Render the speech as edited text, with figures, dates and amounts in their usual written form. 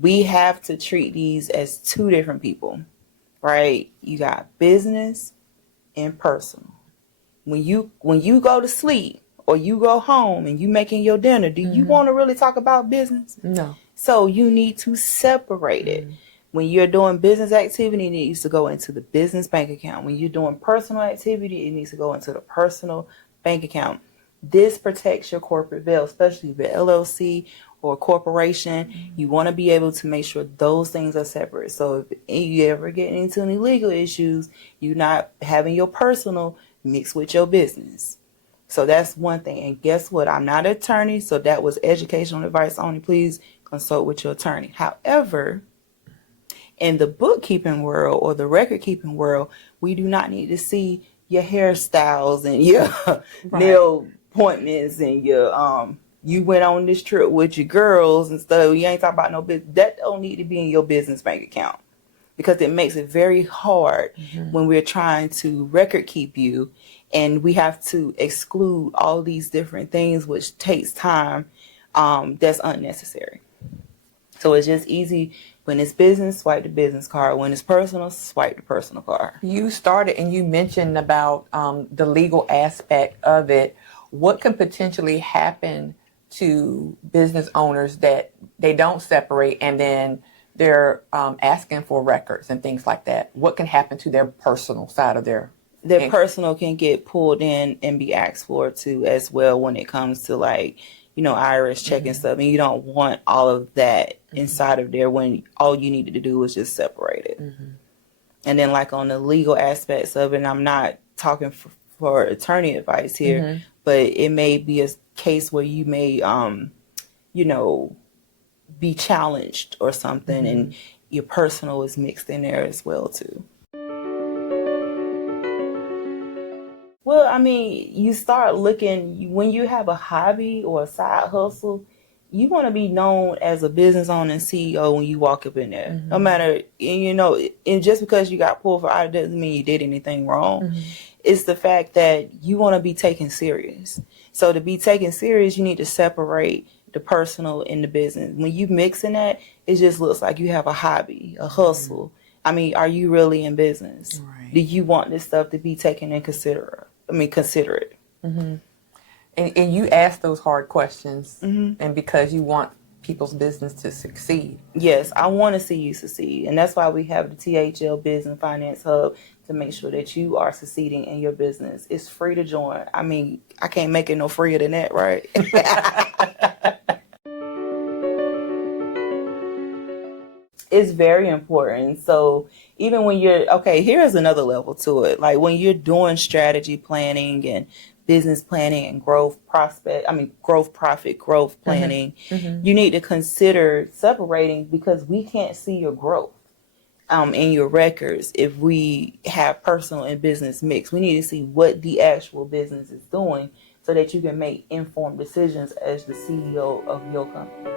we have to treat these as two different people, right? You got business and personal. When you go to sleep or you go home and you making your dinner, do you want to really talk about business? No. So you need to separate it. When you're doing business activity, it needs to go into the business bank account. When you're doing personal activity, it needs to go into the personal bank account. This protects your corporate veil, especially if you're LLC or a corporation. You want to be able to make sure those things are separate. So if you ever get into any legal issues, you're not having your personal mixed with your business. So that's one thing. And guess what? I'm not an attorney, so that was educational advice only. Please consult with your attorney. However, in the bookkeeping world or the record keeping world, we do not need to see your hairstyles and your nail appointments and your you went on this trip with your girls and stuff. You ain't talking about no business. That don't need to be in your business bank account, because it makes it very hard when we're trying to record keep you, and we have to exclude all these different things, which takes time. That's unnecessary. So it's just easy. When it's business, swipe the business card. When it's personal, swipe the personal card. You started and you mentioned about the legal aspect of it. What could potentially happen to business owners that they don't separate and then they're asking for records and things like that? What can happen to their personal side of their personal can get pulled in and be asked for too as well when it comes to IRS check and stuff. And you don't want all of that inside of there when all you needed to do was just separate it. And then on the legal aspects of it, and I'm not talking for attorney advice here, but it may be a case where you may, be challenged or something, and your personal is mixed in there as well too. Well, I mean, you start looking, when you have a hobby or a side hustle, you want to be known as a business owner and CEO when you walk up in there. No matter, and just because you got pulled for audit doesn't mean you did anything wrong. It's the fact that you want to be taken serious. So to be taken serious, you need to separate the personal and the business. When you mixing that, it just looks like you have a hobby, a hustle. I mean, are you really in business? Right. Do you want this stuff to be taken in considerate? And you ask those hard questions, and because you want people's business to succeed. Yes, I want to see you succeed, and that's why we have the THL Business Finance Hub, to make sure that you are succeeding in your business. It's free to join. I mean, I can't make it no freer than that, right? It's very important. So even when here's another level to it. Like when you're doing strategy planning and business planning and growth profit growth planning, you need to consider separating, because we can't see your growth in your records if we have personal and business mix. We need to see what the actual business is doing so that you can make informed decisions as the CEO of your company.